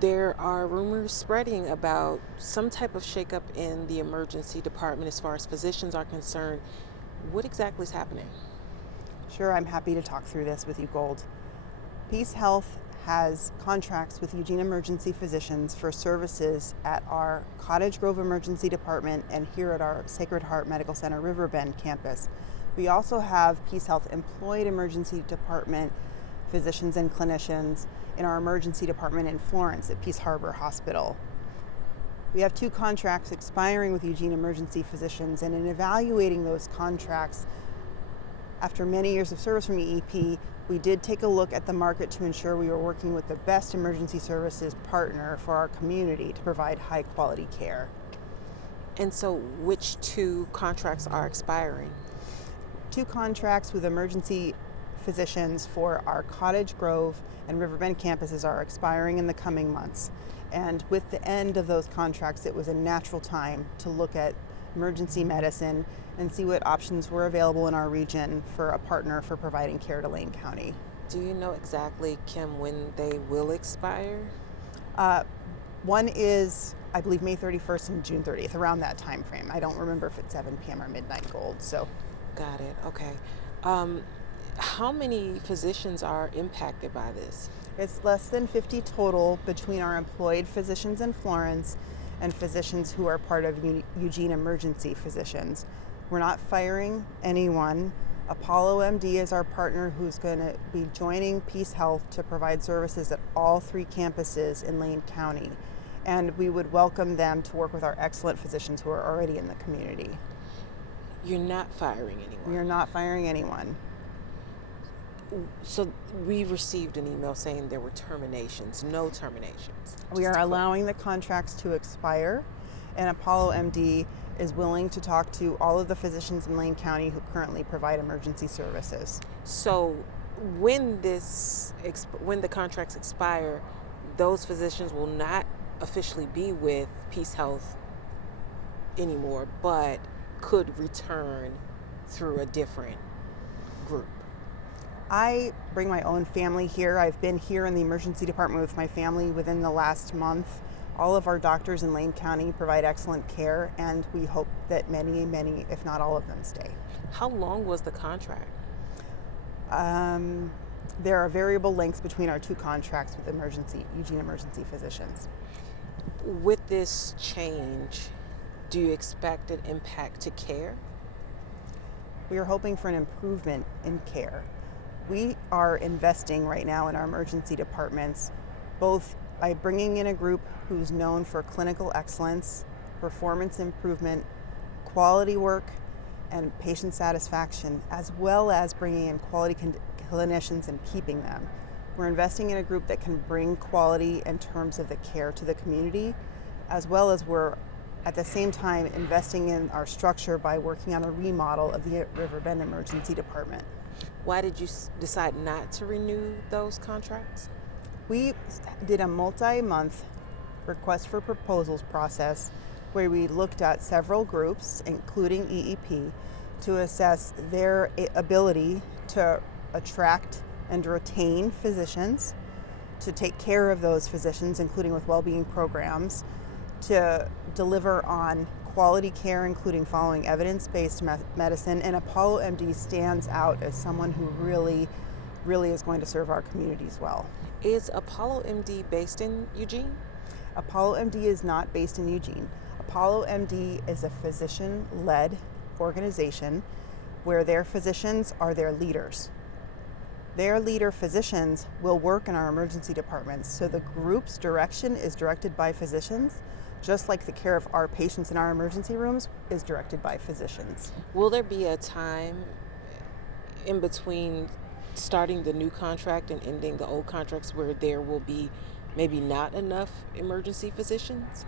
There are rumors spreading about some type of shakeup in the emergency department as far as physicians are concerned. What exactly is happening? Sure, I'm happy to talk through this with you, Gold. PeaceHealth has contracts with Eugene Emergency Physicians for services at our Cottage Grove Emergency Department and here at our Sacred Heart Medical Center Riverbend campus. We also have PeaceHealth employed emergency department physicians and clinicians in our emergency department in Florence at Peace Harbor Hospital. We have 2 contracts expiring with Eugene Emergency Physicians, and in evaluating those contracts, after many years of service from EEP, we did take a look at the market to ensure we were working with the best emergency services partner for our community to provide high quality care. And so, which 2 contracts are expiring? 2 contracts with emergency physicians for our Cottage Grove and Riverbend campuses are expiring in the coming months. And with the end of those contracts, it was a natural time to look at emergency medicine and see what options were available in our region for a partner for providing care to Lane County. Do you know exactly, Kim, when they will expire? One is, I believe, May 31st and June 30th, around that time frame. I don't remember if it's 7 p.m. or midnight, Gold. So, Got it. Okay. How many physicians are impacted by this? it's less than 50 total between our employed physicians in Florence and physicians who are part of Eugene Emergency Physicians. We're not firing anyone. Apollo MD is our partner who's going to be joining PeaceHealth to provide services at all 3 campuses in Lane County. And we would welcome them to work with our excellent physicians who are already in the community. You're not firing anyone. We are not firing anyone. So we received an email saying there were terminations, no terminations. We are allowing the contracts to expire, and Apollo MD is willing to talk to all of the physicians in Lane County who currently provide emergency services. So when the contracts expire, those physicians will not officially be with PeaceHealth anymore, but could return through a different group. I bring my own family here. I've been here in the emergency department with my family within the last month. All of our doctors in Lane County provide excellent care, and we hope that many, if not all of them, stay. How long was the contract? There are variable lengths between our 2 contracts with Eugene Emergency Physicians. With this change, do you expect an impact to care? We are hoping for an improvement in care. We are investing right now in our emergency departments, both by bringing in a group who's known for clinical excellence, performance improvement, quality work, and patient satisfaction, as well as bringing in quality clinicians and keeping them. We're investing in a group that can bring quality in terms of the care to the community, as well as we're at the same time investing in our structure by working on a remodel of the Riverbend Emergency Department. Why did you decide not to renew those contracts? We did a multi-month request for proposals process where we looked at several groups, including EEP, to assess their ability to attract and retain physicians, to take care of those physicians, including with well-being programs, to deliver on quality care, including following evidence-based medicine. And Apollo MD stands out as someone who really is going to serve our communities well. Is Apollo MD based in Eugene? Apollo MD is not based in Eugene. Apollo MD is a physician-led organization where their physicians are their leaders. Their leader physicians will work in our emergency departments, so the group's direction is directed by physicians, just like the care of our patients in our emergency rooms is directed by physicians. Will there be a time in between starting the new contract and ending the old contracts where there will be maybe not enough emergency physicians?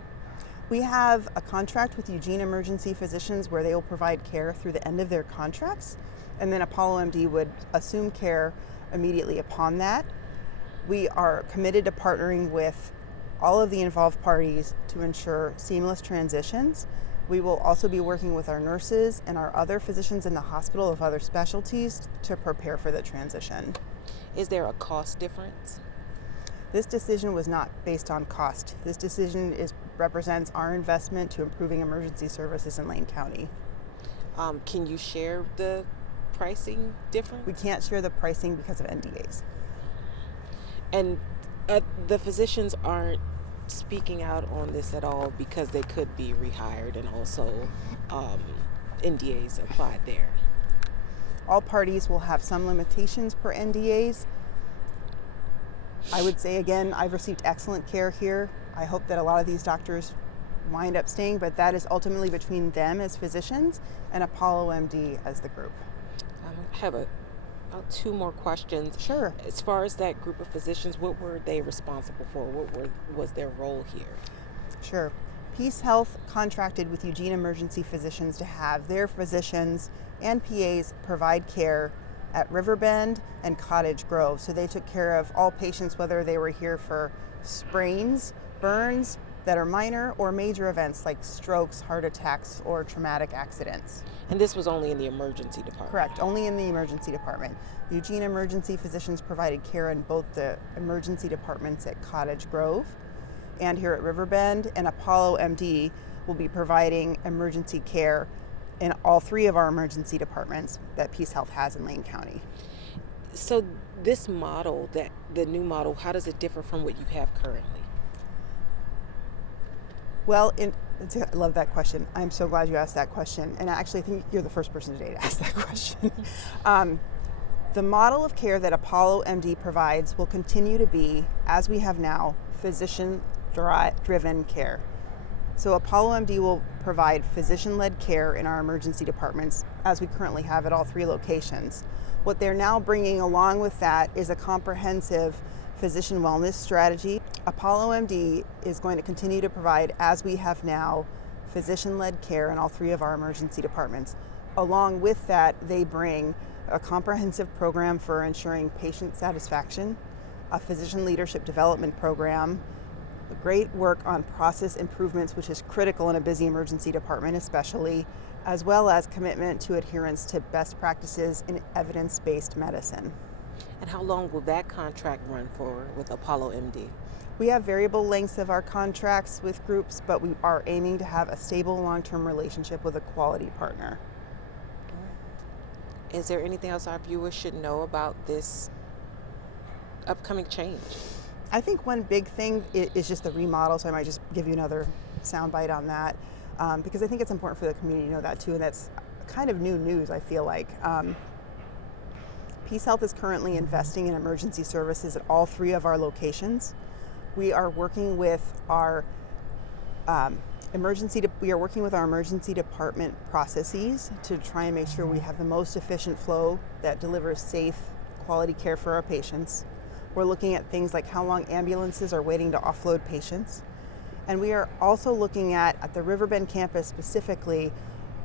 We have a contract with Eugene Emergency Physicians where they will provide care through the end of their contracts, and then Apollo MD would assume care immediately upon that. We are committed to partnering with all of the involved parties to ensure seamless transitions. We will also be working with our nurses and our other physicians in the hospital of other specialties to prepare for the transition. Is there a cost difference? This decision was not based on cost. This decision represents our investment to improving emergency services in Lane County. Can you share the pricing difference? We can't share the pricing because of NDAs. And the physicians aren't speaking out on this at all because they could be rehired, and also NDAs applied there. All parties will have some limitations per NDAs. I would say again, I've received excellent care here. I hope that a lot of these doctors wind up staying, but that is ultimately between them as physicians and Apollo MD as the group. I have two more questions. Sure. As far as that group of physicians, what were they responsible for? Was their role here? Sure. PeaceHealth contracted with Eugene Emergency Physicians to have their physicians and PAs provide care at Riverbend and Cottage Grove. So they took care of all patients, whether they were here for sprains, burns that are minor, or major events like strokes, heart attacks, or traumatic accidents. And this was only in the emergency department? Correct, only in the emergency department. Eugene Emergency Physicians provided care in both the emergency departments at Cottage Grove and here at Riverbend, and Apollo MD will be providing emergency care in all three of our emergency departments that PeaceHealth has in Lane County. So this model, the new model, how does it differ from what you have currently? Well, I love that question. I'm so glad you asked that question. And actually, I think you're the first person today to ask that question. The model of care that Apollo MD provides will continue to be, as we have now, physician-driven care. So Apollo MD will provide physician-led care in our emergency departments, as we currently have at all three locations. What they're now bringing along with that is a comprehensive physician wellness strategy. Apollo MD is going to continue to provide, as we have now, physician-led care in all three of our emergency departments. Along with that, they bring a comprehensive program for ensuring patient satisfaction, a physician leadership development program, great work on process improvements, which is critical in a busy emergency department especially, as well as commitment to adherence to best practices in evidence-based medicine. And how long will that contract run for with Apollo MD? We have variable lengths of our contracts with groups, but we are aiming to have a stable long-term relationship with a quality partner. Is there anything else our viewers should know about this upcoming change? I think one big thing is just the remodel, so I might just give you another soundbite on that, because I think it's important for the community to know that too, and that's kind of new news, I feel like. PeaceHealth is currently investing in emergency services at all three of our locations. We are working with our emergency department processes to try and make sure we have the most efficient flow that delivers safe, quality care for our patients. We're looking at things like how long ambulances are waiting to offload patients. And we are also looking at the Riverbend campus specifically,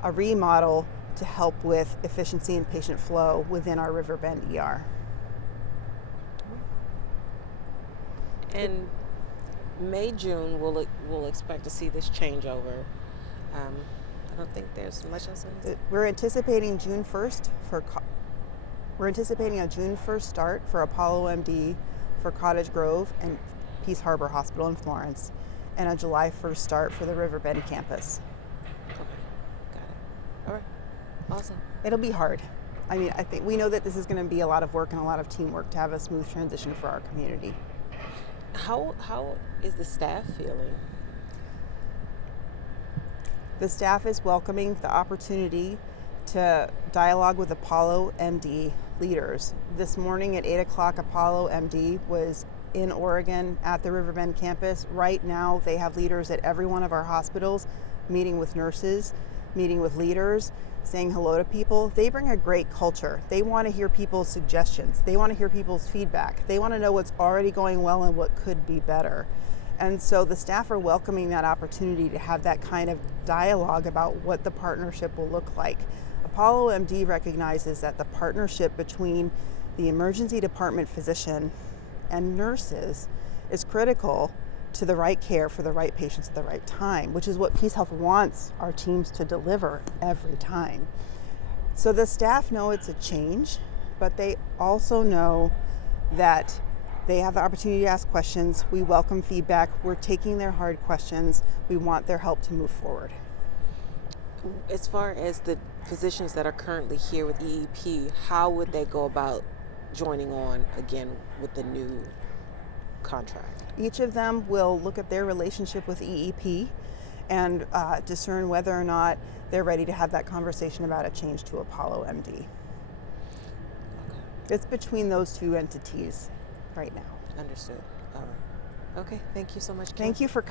a remodel to help with efficiency and patient flow within our Riverbend ER. And May, June, we'll expect to see this changeover. I don't think there's much else on this. We're anticipating June 1st We're anticipating a June 1st start for Apollo MD for Cottage Grove and Peace Harbor Hospital in Florence, and a July 1st start for the Riverbend campus. Okay, got it. All right, awesome. It'll be hard. I mean, I think we know that this is going to be a lot of work and a lot of teamwork to have a smooth transition for our community. How is the staff feeling? The staff is welcoming the opportunity to dialogue with Apollo MD leaders. This morning at 8 o'clock, Apollo MD was in Oregon at the Riverbend campus. Right now, they have leaders at every one of our hospitals, meeting with nurses, meeting with leaders, saying hello to people. They bring a great culture. They want to hear people's suggestions. They want to hear people's feedback. They want to know what's already going well and what could be better. And so the staff are welcoming that opportunity to have that kind of dialogue about what the partnership will look like. Apollo MD recognizes that the partnership between the emergency department physician and nurses is critical to the right care for the right patients at the right time, which is what PeaceHealth wants our teams to deliver every time. So the staff know it's a change, but they also know that They have the opportunity to ask questions. We welcome feedback. We're taking their hard questions. We want their help to move forward. As far as the physicians that are currently here with EEP, how would they go about joining on again with the new contract? Each of them will look at their relationship with EEP and discern whether or not they're ready to have that conversation about a change to Apollo MD. Okay. It's between those two entities right now. Understood. All right. Okay, thank you so much, Kim. Thank you for